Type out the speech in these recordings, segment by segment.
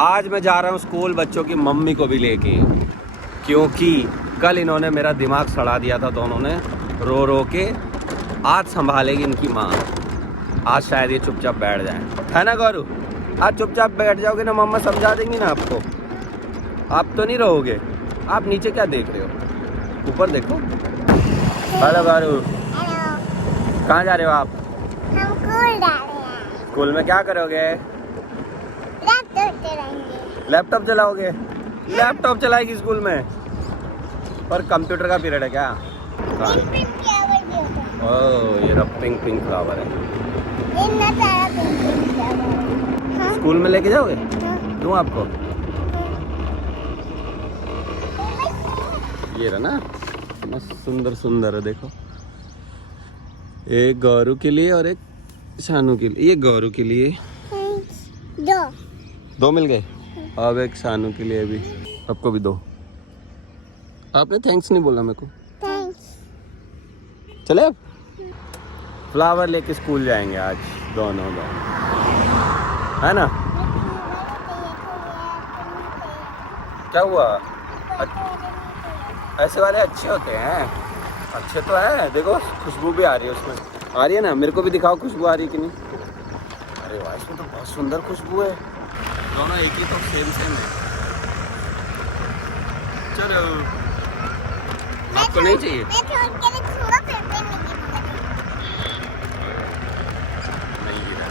आज मैं जा रहा हूँ स्कूल बच्चों की मम्मी को भी लेके, क्योंकि कल इन्होंने मेरा दिमाग सड़ा दिया था दोनों ने रो रो के। आज संभालेगी इनकी माँ। आज शायद ये चुपचाप बैठ जाए, है ना गौरू? आज चुपचाप बैठ जाओगे ना, मम्मा समझा देंगी ना आपको। आप तो नहीं रहोगे। आप नीचे क्या देख रहे हो? ऊपर देखो। हेलो गौरू, कहाँ जा रहे हो आप? हम स्कूल जा रहे हैं। स्कूल में क्या करोगे? लैपटॉप चलाएंगे। लैपटॉप चलाओगे? लैपटॉप चलाएगी स्कूल में? पर कंप्यूटर का पीरियड है क्या? पिंक फ्लावर भी होता है। ओह, ये रहा पिंक पिंक फ्लावर है। इतना सारा पिंक फ्लावर है। हाँ? स्कूल में लेके जाओगे? हाँ। दूँ आपको? ये रहा ना, मस्त सुंदर सुंदर है। देखो, एक गौरू के लिए और एक शानू के लिए। ये गौरू के लिए दो मिल गए। अब एक शानू के लिए भी, आपको भी दो। आपने थैंक्स नहीं बोला मेरे को। थैंक्स। चले अब फ्लावर लेके स्कूल जाएंगे आज दोनों, है ना? क्या हुआ? ऐसे वाले अच्छे होते हैं। अच्छे तो है, देखो खुशबू भी आ रही है उसमें। आ रही है ना? मेरे को भी दिखाओ खुशबू आ रही है कि नहीं। अरे वाह, इसमें तो बहुत सुंदर खुशबू है। दोनों एक ही तो सेम सेम है। चलो, आपको नहीं चाहिए? मैं तो उनके लिए थोड़ा पेपर नहीं गिरा।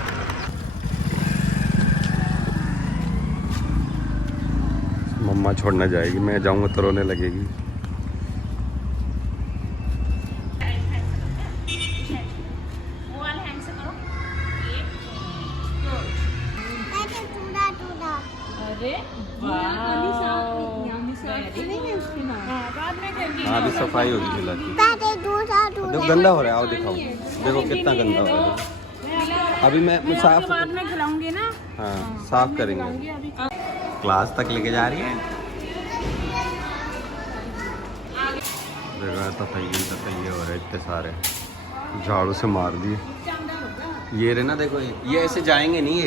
मम्मा छोड़ना जाएगी, मैं जाऊंगा तो रोने लगेगी। हाँ, अभी सफाई होगी खिला की। देखो गंदा हो रहा है, आओ दिखाओ। देखो कितना गंदा हो रहा है। अभी मैं साफ बाद में खिलाऊंगी ना। हाँ, साफ करेंगे। क्लास तक लेके जा रही है। देखो ततैये हो रहे इतने सारे, झाड़ू से मार दिए। ये रहे ना, देखो ये ऐसे जाएंगे नहीं।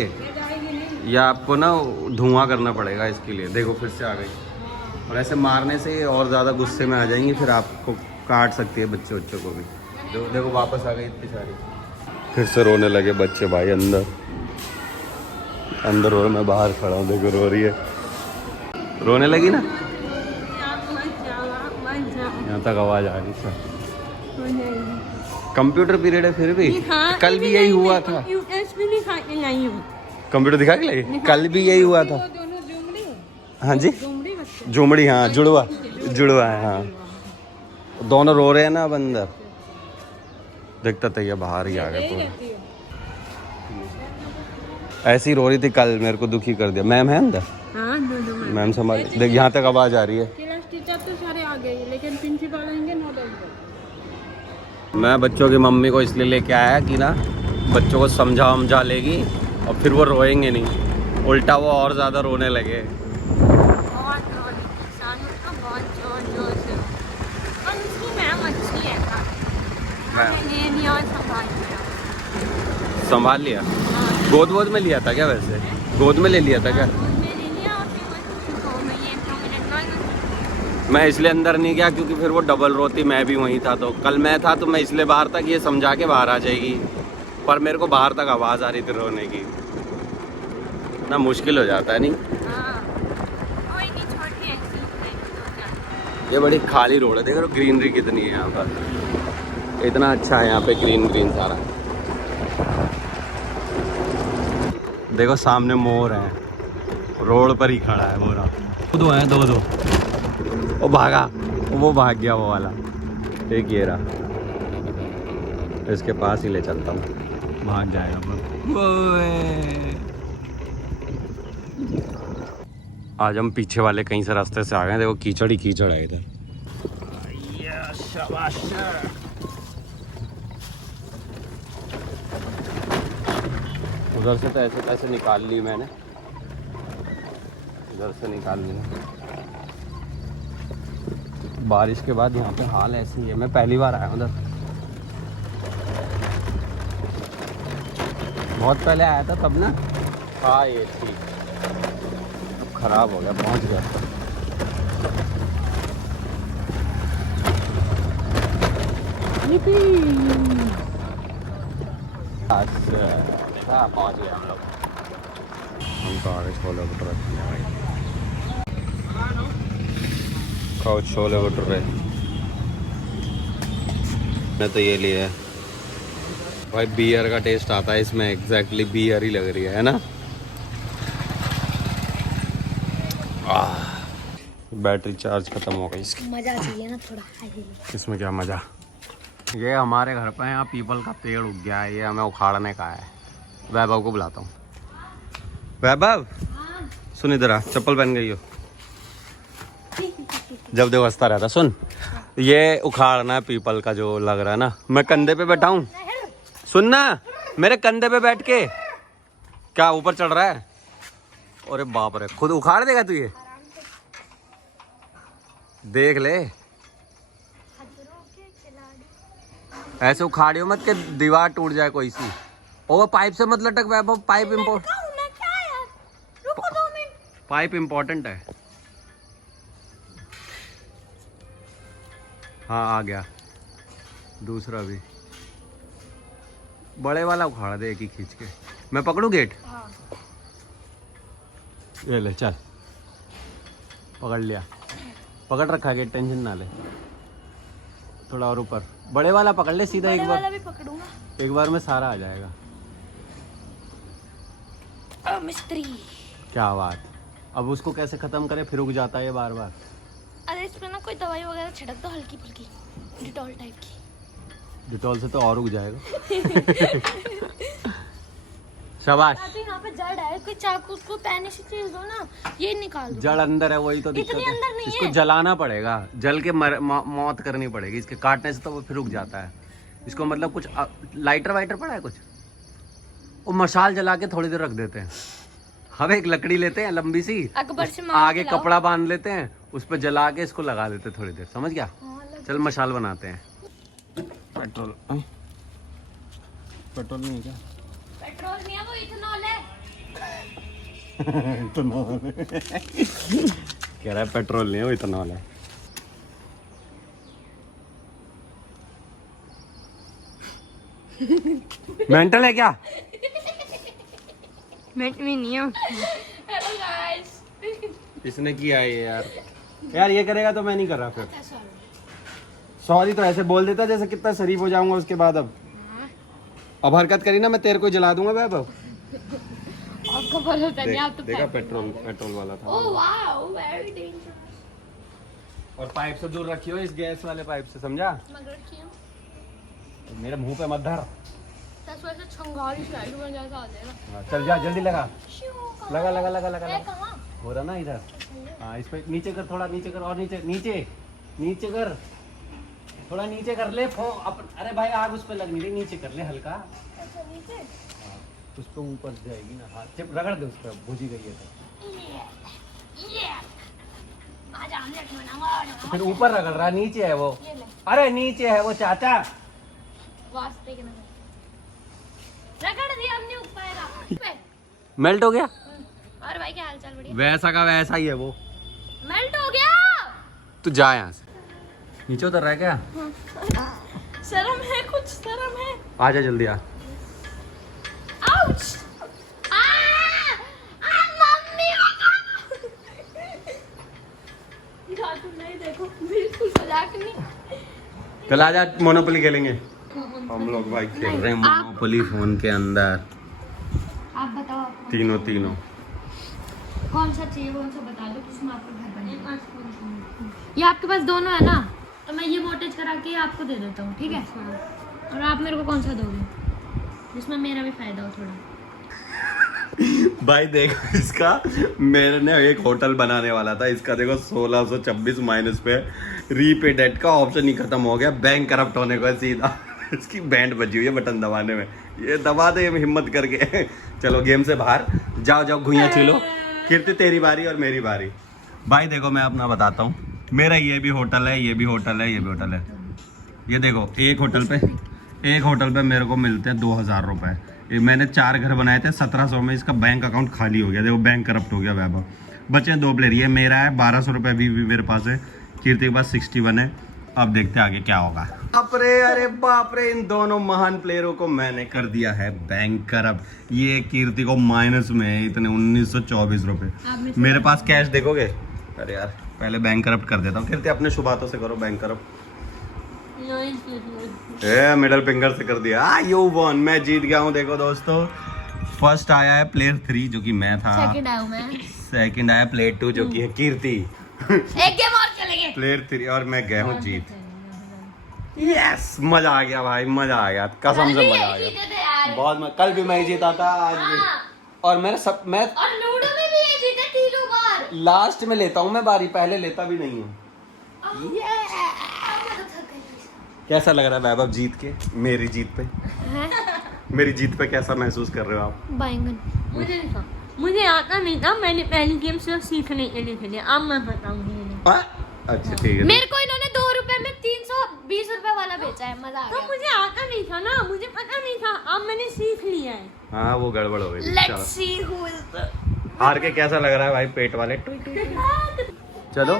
ये आपको ना धुआं करना पड़ेगा इसके लिए। देखो फिर से आ गई। और ऐसे मारने से और ज़्यादा गुस्से में आ जाएंगी, फिर आपको काट सकती है बच्चों को भी। देखो देखो वापस आ गई इतनी सारी। फिर से रोने लगे बच्चे भाई। अंदर रो रहा, मैं बाहर खड़ा हूँ। देखो रो रही है, रोने लगी ना। यहाँ तक आवाज़ आ रही सर। कंप्यूटर पीरियड है फिर भी। कल भी यही हुआ था। कंप्यूटर दिखा के लगे? कल भी यही हुआ था। हाँ जी, जुमड़ी। हाँ, जुड़वा है। हाँ, दोनों रो रहे हैं ना अब अंदर। देखता था ये बाहर ही आ गए पूरा। ऐसी रो रही थी कल, मेरे को दुखी कर दिया। मैम है अंदर? हाँ, मैम संभाल। देख यहाँ तक आवाज़ आ रही है। क्लास टीचर तो सारे आ गए, लेकिन प्रिंसिपल आएंगे 9 बजे। मैं बच्चों की मम्मी को इसलिए लेके आया कि ना बच्चों को समझा लेगी और फिर वो रोएंगे नहीं, उल्टा वो और ज़्यादा रोने लगे। संभाल लिया? गोद में लिया था क्या? वैसे गोद में ले लिया था क्या? मैं इसलिए अंदर नहीं गया क्योंकि फिर वो डबल रोती। मैं भी वहीं था, तो कल मैं था तो मैं इसलिए बाहर था कि ये समझा के बाहर आ जाएगी। पर मेरे को बाहर तक आवाज़ आ रही थी रोने की। ना मुश्किल हो जाता है नहीं। ये बड़ी खाली रोड है, देख रहे हो ग्रीनरी कितनी है यहाँ पर। इतना अच्छा है यहाँ पे, ग्रीन सारा। देखो सामने मोर है, रोड पर ही खड़ा है मोरा। दो है, दो वो भागा, वो भाग गया वो वाला। एक ये रहा, इसके पास ही ले चलता हूँ, भाग जाएगा। आज हम पीछे वाले कहीं से रास्ते से आ गए। देखो कीचड़ ही कीचड़ है इधर। शाबाश। उधर से तो ऐसे निकाल ली मैंने, इधर से निकाल ली। बारिश के बाद यहाँ पे हाल ऐसी है। मैं पहली बार आया उधर, बहुत पहले आया था तब ना। हाँ ये ठीक। खराब हो गया, पहुंच गया। अच्छा पहुंच गए हम लोग। हम तो आगे छोले भटूरे खाने भाई। खाओ छोले भटूरे। मैं तो ये लिए भाई, बियर का टेस्ट आता है इसमें, एग्जैक्टली बियर ही लग रही है ना। बैटरी चार्ज खत्म हो गई इसकी। मजा चाहिए ना थोड़ा। इसमें क्या मजा। ये हमारे घर पे यहाँ पीपल का पेड़ उग गया है, ये हमें उखाड़ने का है। वैभव को बुलाता हूँ। वैभव सुन इधर आ, चप्पल पहन गई हो, जब देखो हंसता रहता। सुन, ये उखाड़ना है पीपल का जो लग रहा है ना। मैं कंधे पे बैठा हूँ, सुनना, मेरे कंधे पे बैठ के। क्या ऊपर चढ़ रहा है? अरे बाप रे, खुद उखाड़ देगा तू ये, देख ले। ऐसे उखाड़ियो मत के दीवार टूट जाए कोई सी। और पाइप से मत लटक वैभव, पाइप पाइप इम्पोर्टेंट है। हाँ आ गया दूसरा भी। बड़े वाला उखाड़ दे एक ही खींच के। मैं पकड़ू गेट? ये ले चल, पकड़ लिया। पकड़ रखा गेट, टेंशन ना ले। थोड़ा और ऊपर, बड़े वाला पकड़ ले सीधा। एक बार भी पकड़ूंगा, एक बार में सारा आ जाएगा। मिस्त्री। क्या बात। अब उसको कैसे खत्म करें, फिर उग जाता है ये बार बार। अरे इस पे ना कोई दवाई वगैरह छिड़क दो, हल्की फुल्की डिटॉल टाइप की। डिटॉल से तो और उग जाएगा। शाबाश। तो यहाँ पे जड़ है, कोई चाकू उसको पैने से चीज दो ना, ये निकाल दो। जड़ अंदर है, वही तो दिक्कत इतनी है। अंदर नहीं इसको है। जलाना पड़ेगा, जल के मौत करनी पड़ेगी। इसके काटने से तो वो फिर उग जाता है। इसको मतलब कुछ लाइटर वाइटर पड़ा है कुछ, वो मशाल जला के थोड़ी देर रख देते हैं। हम एक लकड़ी लेते हैं लंबी सी, अकबर से आगे कपड़ा बांध लेते हैं, उस पर जला के इसको लगा देते हैं थोड़ी देर। समझ गया? चल मशाल बनाते हैं। पेट्रोल पेट्रोल नहीं है क्या? पेट्रोल नहीं है, वो इथेनॉल है। इथेनॉल कह रहा है, पेट्रोल नहीं है वो इथेनॉल है। मेंटल है क्या? मेंटल नहीं है। Hello guys. इसने किया है ये यार। यार ये करेगा तो मैं नहीं कर रहा फिर। सॉरी तो ऐसे बोल देता जैसे कितना शरीफ हो जाऊंगा उसके बाद। अब हरकत करी ना, मैं तेरे को जला दूंगा वैभव। आपको पता नहीं, आप तो देखा पेट्रोल वाला था। Oh wow, very dangerous. और पाइप से दूर रखियो, इस गैस वाले पाइप से, समझा? मगर क्यों? मेरे मुंह पे मत धर। दस वैसे छंगारी स्टाइल में जैसा आ जाएगा। हाँ, चल जा जल्दी लगा। लगा लगा लगा लगा, है लगा। कहाँ? हो रहा ना इधर। हाँ इस पे नीचे कर, थोड़ा नीचे कर, और नीचे नीचे नीचे कर, थोड़ा नीचे कर ले। अरे भाई आग उस पे लग नहीं रही, नीचे कर ले हल्का। नीचे उस पे ऊपर जाएगी ना। हाँ चिप रगड़ दे उस पे, भुजी गई है तो। फिर ऊपर रगड़ रहा, नीचे है वो। अरे नीचे है वो चाचा। वास्ते के नजर रगड़ दिया हमने ऊपर। मेल्ट हो गया। और भाई क्या हालचाल? बढ़िया। वैसा का वैसा ही है वो। मेल्ट हो गया। तू जा यहाँ से। नीचे उतर रहा है क्या? शर्म है, कुछ शर्म है। आजा जल्दी आ। आउच! मम्मी! नहीं देखो, बिल्कुल मजाक नहीं। चल आजा, मोनोपोली खेलेंगे। हम लोग भाई खेल रहे हैं मोनोपोली फोन के अंदर। आप बताओ आपको तीनों कौन सा चाहिए, कौन सा बता दो, किसमें आपको घर बने। ये आपके पास दोनों है ना, तो मैं ये वोटेज करा के आपको दे देता हूँ, ठीक है? और आप मेरे को कौन सा दोगे जिसमें मेरा भी फायदा हो थोड़ा? भाई देखो इसका, मैंने एक होटल बनाने वाला था, इसका देखो 1626 माइनस पे। रीपे डेट का ऑप्शन ही खत्म हो गया, बैंक करप्ट होने को है सीधा। इसकी बैंड बजी हुई है बटन दबाने में। ये दबा दे हिम्मत करके। चलो गेम से बाहर जाओ, जाओ घुइयाँ छीलो। कीर्ति तेरी बारी और मेरी बारी। भाई देखो मैं अपना बताता हूँ, मेरा ये भी होटल है, ये भी होटल है, ये भी होटल है। ये देखो एक होटल पे मेरे को मिलते हैं 2000 रुपये। ये मैंने 4 घर बनाए थे, 1700 में इसका बैंक अकाउंट खाली हो गया। देखो बैंक करप्ट हो गया वैभव। बचे 2 प्लेयर, ये मेरा है 1200 रुपये अभी भी मेरे पास है, कीर्ति के पास 61 है। अब देखते हैं आगे क्या होगा। बाप रे, अरे बाप रे, इन दोनों महान प्लेयरों को मैंने कर दिया है बैंकरप्ट। ये कीर्ति को माइनस में है इतने 1924 रुपये। मेरे पास कैश देखोगे? अरे यार पहले बैंकरप्ट कर देता हूँ। कीर्ति अपने शुभ हाथों से करो बैंकरप्ट। मिडल फिंगर से कर दिया। यू वन, मैं जीत गया हूँ। देखो दोस्तों, फर्स्ट आया है प्लेयर 3 जो कि मैं था, सेकंड आया हूं मैं, सेकंड आया प्लेयर 2 जो कि है कीर्ति, एक गेम और चलेंगे, प्लेयर 3 और मैं गया हूँ जीत। यस, मजा आ गया भाई, मजा आ गया, कसम से मजा आ गया बहुत। कल भी मैं ही जीता था, आज भी। और मैं और लूडो में भी ये जीते तीनों बार। लास्ट में लेता हूँ मैं बारी, पहले लेता भी नहीं हूँ। कैसा लग रहा है वैभव जीत के, मेरी जीत पे? मेरी जीत पे कैसा महसूस कर रहे हो आप? बैंगन मुझे आता नहीं था, मैंने पहली गेम सिर्फ सीखने के लिए खेली, अब मैं बताऊंगी। अच्छा ठीक है। मेरे को इन्होंने 2 रुपए में 320 रुपए वाला बेचा है, मजा आ गया। तो मुझे आता नहीं था ना, मुझे पता नहीं था, अब मैंने सीख लिया है। हाँ वो गड़बड़ हो गई। Let's see who is the... हार के कैसा लग रहा है भाई पेट वाले? चलो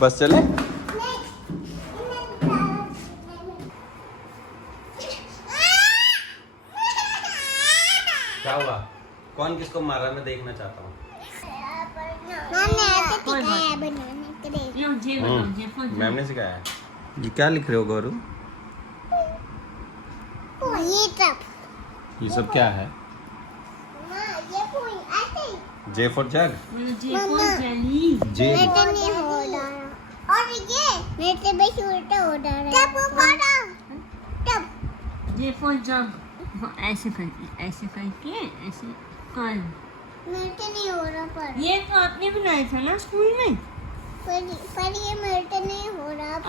बस चले। क्या हुआ? कौन किसको मारा मैं देखना चाहता हूँ। मैम ने सिखाया। ये क्या लिख रहे हो गौरू? ये सब क्या है? जे फॉर जग, जे और ये मेरे से उल्टा हो रहा है। तब ये फोन जग ऐसे करके ऐसे कर। मेरे से नहीं हो रहा, पर ये तो आपने बनाया था ना स्कूल में, पर ये मेरे से नहीं हो रहा। अब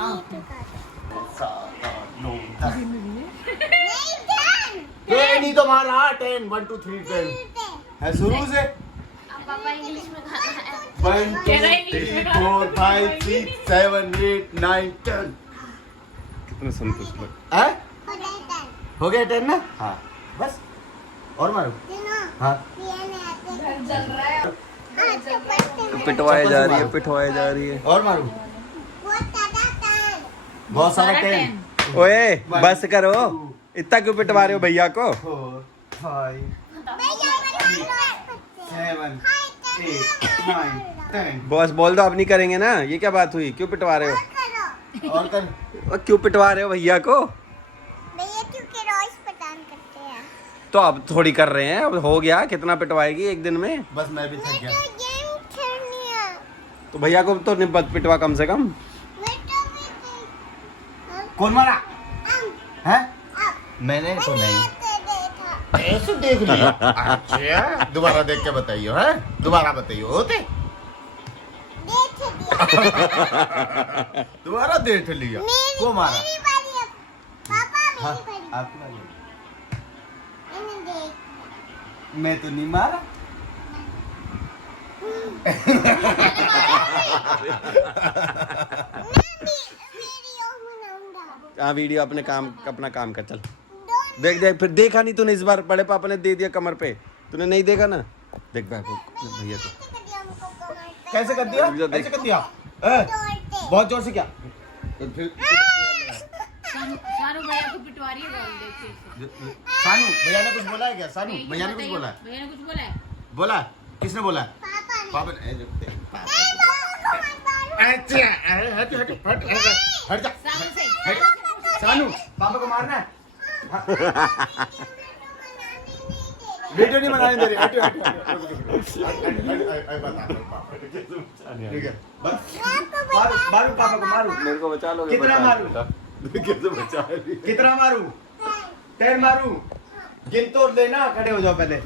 ये तो नहीं तो मारा 10 1 2 3 10 है शुरू से। पापा इंग्लिश में खाना है। 1 2 3 4 5 6 7 8 9 10। कितना संतुष्ट लग है? हो गया 10 ना? हाँ बस और मारो। हाँ पिटवाए जा रही है, पिटवाए जा रही है। और मारो। बहुत सारा 10। ओए बस करो, इतना क्यों पिटवा रहे हो भैया को? 4 5 7 8 9 10। बॉस बोल दो, अब नहीं करेंगे ना। ये क्या बात हुई? क्यों पिटवा रहे हो? और कर। और क्यों पिटवा रहे हो भैया को? भैया क्योंकि रोज पठान करते हैं। तो अब थोड़ी कर रहे हैं, अब हो गया। कितना पिटवाएगी एक दिन में? बस मैं भी थक गया। तो गेम खेलनी है। तो भैया को तो निपट पिटवा कम से कम। कौन मारा है? मैंने तो नहीं ऐसे देख लिया। अच्छा दोबारा देख के बताइए। है दोबारा बताइए होते। दोबारा देख लिया। को मारा? पापा हाँ, मेरी आपकी बारी। देख। मैं तो नहीं मारा। हाँ वीडियो अपना काम कर। चल देख देख, फिर देखा नहीं तूने? इस बार बड़े पापा ने दे दिया कमर पे, तूने नहीं देखा ना? देख भैया को कैसे कर दिया? कैसे कर दिया? बहुत जोर से क्या? सानू भैया को पिटवा रही है। सानू भैया ने कुछ बोला है क्या? सानू भैया ने कुछ बोला है? भैया ने कुछ बोला है? बोला? किसने बोला? पापा ने। हट जा सानू, पापा को मारना है। वीडियो नहीं बनाने दे रही। ठीक है मारू पापा को, मारू। मेरे को बचा लो। कितना मारू? कैसे बचा? कितना मारू? 10 मारू? गिन तोड़ लेना, खड़े हो जाओ पहले।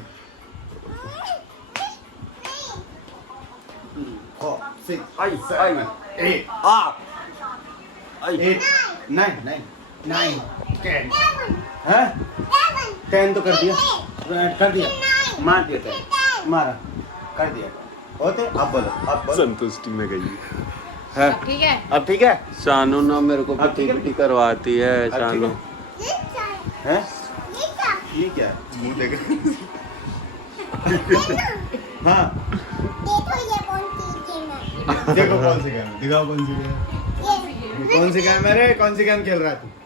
4 6 7 8 9 9 10 हैं? 10 तो कर दिया मार दिया 10 मारा कर दिया होते अब बोलो संतुष्टि में गई है। ठीक है अब ठीक है शानू ना मेरे को अब ठीक है? पिटी करवाती है अब ठीक शानू। है ये क्या मुंह देख हाँ देखो ये कौन सी गेम है देखो कौन सी गेम दिखाओ कौन सी गेम ये कौन सी गेम अरे कौन सी गेम खेल रहा है तू